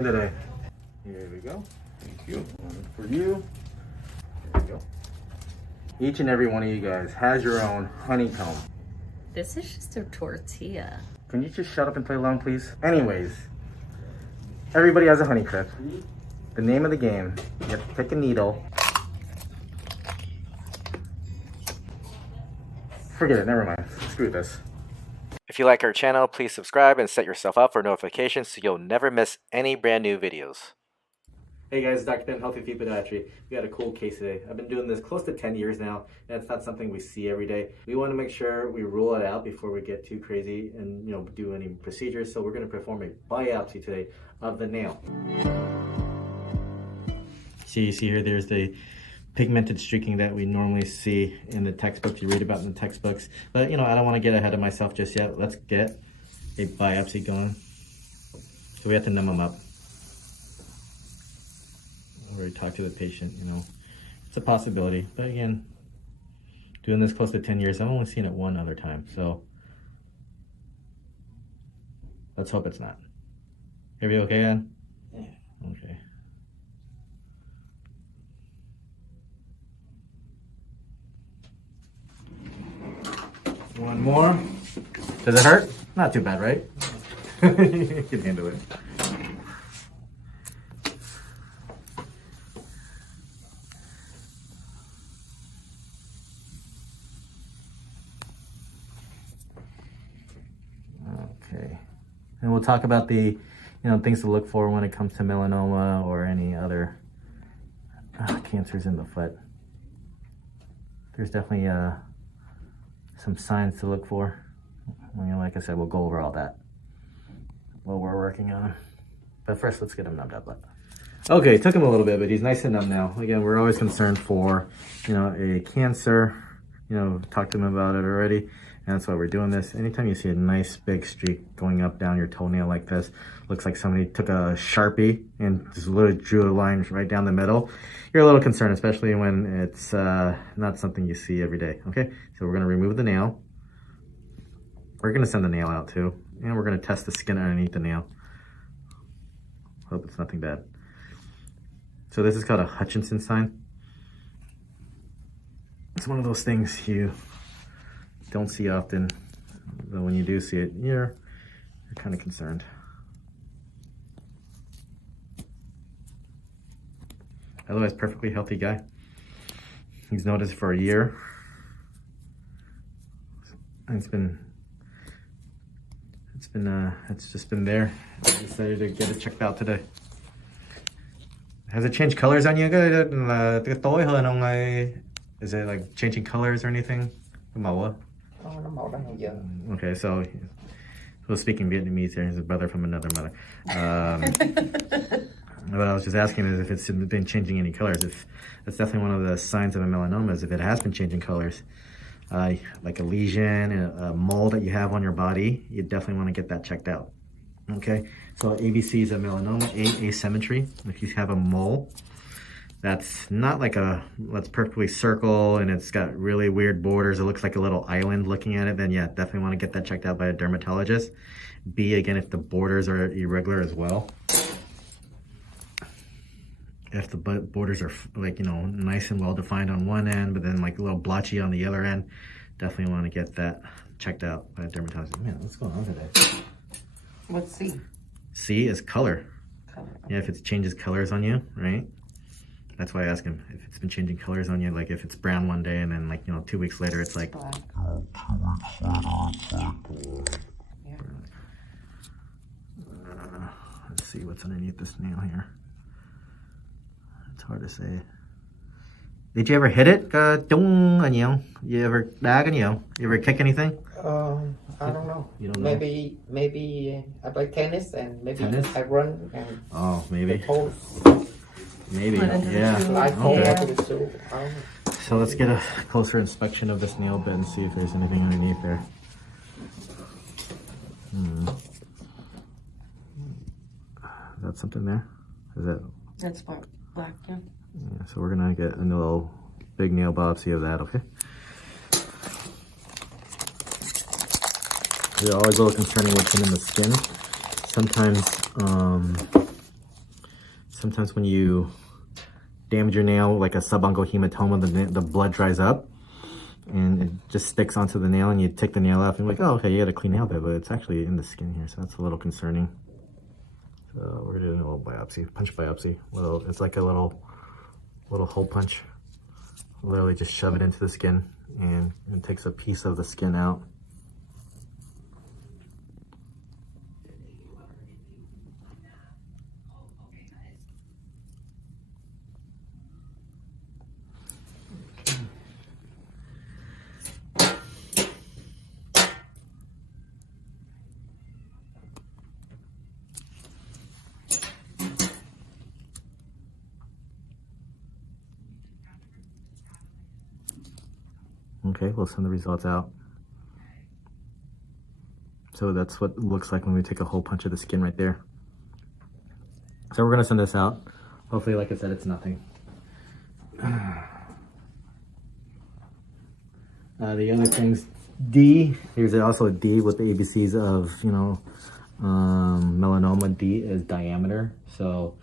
Today. Here we go. Thank you. One for you. There we go. Each and every one of you guys has your own honeycomb. This is just a tortilla. Can you just shut up and play along, please? Anyways, everybody has a honey clip. The name of the game, you have to pick a needle. Forget it, never mind. Screw this. If you like our channel, please subscribe and set yourself up for notifications so you'll never miss any brand new videos. Hey guys, Dr. Ben, Healthy Feet Podiatry. We got a cool case today. I've been doing this close to 10 years now, and it's not something we see every day. We want to make sure we rule it out before we get too crazy and do any procedures. So we're going to perform a biopsy today of the nail. So you see here, there's the pigmented streaking that we normally see in the textbooks, you read about in the textbooks. But I don't want to get ahead of myself just yet. Let's get a biopsy going. So we have to numb them up. Or talk to the patient, It's a possibility. But again, doing this close to 10 years, I've only seen it one other time. So let's hope it's not. Are you okay, Ann? Yeah. Okay. One more. Does it hurt? Not too bad, right? You can handle it. Okay. And we'll talk about the, things to look for when it comes to melanoma or any other cancers in the foot. There's definitely some signs to look for. Like I said, we'll go over all that while we're working on him. But first, let's get him numbed up. Okay, it took him a little bit, but he's nice and numb now. Again, we're always concerned for, a cancer. Talked to him about it already, and that's why we're doing this. Anytime you see a nice big streak going up down your toenail like this, looks like somebody took a Sharpie and just literally drew a line right down the middle, you're a little concerned, especially when it's not something you see every day. Okay, so we're going to remove the nail. We're going to send the nail out too, and we're going to test the skin underneath the nail. Hope it's nothing bad. So this is called a Hutchinson sign. It's one of those things you don't see often, but when you do see it, you're kind of concerned. Otherwise, perfectly healthy guy. He's noticed for a year. And it's just been there. I decided to get it checked out today. Has it changed colors on you? Is it like changing colors or anything? Okay, so speaking Vietnamese here, he's a brother from another mother. What I was just asking is if it's been changing any colors. If that's definitely one of the signs of a melanoma, is if it has been changing colors. Like a lesion, a mole that you have on your body, you definitely want to get that checked out. Okay, so ABC is a melanoma, asymmetry. If you have a mole that's not like let's perfectly circle and it's got really weird borders, it looks like a little island looking at it, then yeah, definitely want to get that checked out by a dermatologist. B, again, if the borders are irregular as well. If the borders are nice and well defined on one end, but then like a little blotchy on the other end, definitely want to get that checked out by a dermatologist. Man, what's going on today? What's C? C is color. Color. Yeah, if it changes colors on you, right? That's why I ask him if it's been changing colors on you, like if it's brown one day and then 2 weeks later it's like black. Yeah. Let's see what's underneath this nail here. It's hard to say. Did you ever hit it? You ever dag You ever kick anything? I don't know. You don't know? Maybe I play tennis and maybe Tennis? I run and Maybe. the toes. Maybe. Went into the Yeah. shoe. I fall Okay. into the shoe. I don't know. So let's get a closer inspection of this nail bed and see if there's anything underneath there. Is that something there? Is that? That's black. Black, yeah. Yeah, so we're gonna get a little big nail biopsy of that, okay? They're always a little concerning what's in the skin. Sometimes sometimes when you damage your nail, like a subungual hematoma, the blood dries up and it just sticks onto the nail, and you take the nail off and you're like, oh, okay, you had a clean nail there, but it's actually in the skin here, so that's a little concerning. So we're doing a little biopsy, punch biopsy. It's like a little hole punch. Literally just shove it into the skin, and it takes a piece of the skin out. Okay, we'll send the results out. So that's what it looks like when we take a hole punch of the skin right there. So we're gonna send this out. Hopefully, like I said, it's nothing. The other things, D, here's also a D with the ABCs of, melanoma. D is diameter. So,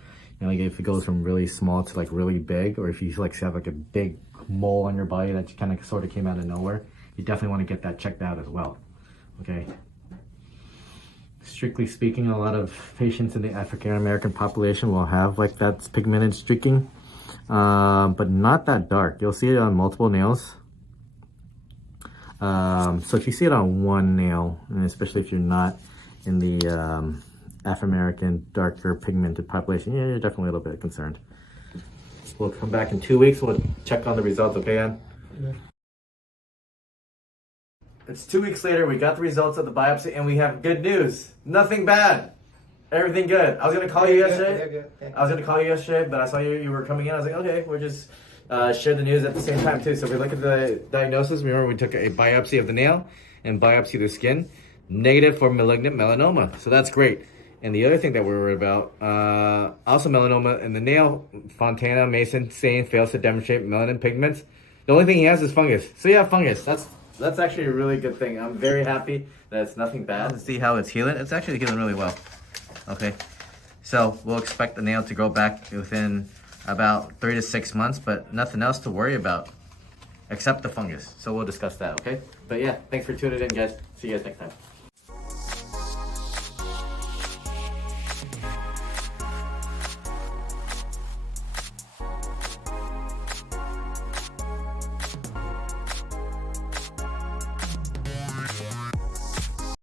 like if it goes from really small to like really big, or if you like have like a big mole on your body that kind of sort of came out of nowhere, you definitely want to get that checked out as well. Okay. Strictly speaking, a lot of patients in the African American population will have like that pigmented streaking, but not that dark. You'll see it on multiple nails. So if you see it on one nail, and especially if you're not in the African American darker pigmented population, yeah, you're definitely a little bit concerned. We'll come back in 2 weeks. We'll check on the results, okay, Ann? Yeah. It's 2 weeks later. We got the results of the biopsy, and we have good news. Nothing bad. Everything good. I was gonna call you yesterday. I was gonna call you yesterday, but I saw you were coming in. I was like, okay, we'll just share the news at the same time too. So we look at the diagnosis. Remember, we took a biopsy of the nail and biopsy of the skin. Negative for malignant melanoma. So that's great. And the other thing that we're worried about, also melanoma in the nail. Fontana Mason saying fails to demonstrate melanin pigments. The only thing he has is fungus. So yeah, fungus. That's actually a really good thing. I'm very happy that it's nothing bad. To see how it's healing. It's actually healing really well. Okay, so we'll expect the nail to grow back within about 3 to 6 months, but nothing else to worry about except the fungus. So we'll discuss that. Okay, but yeah, thanks for tuning in, guys. See you guys next time.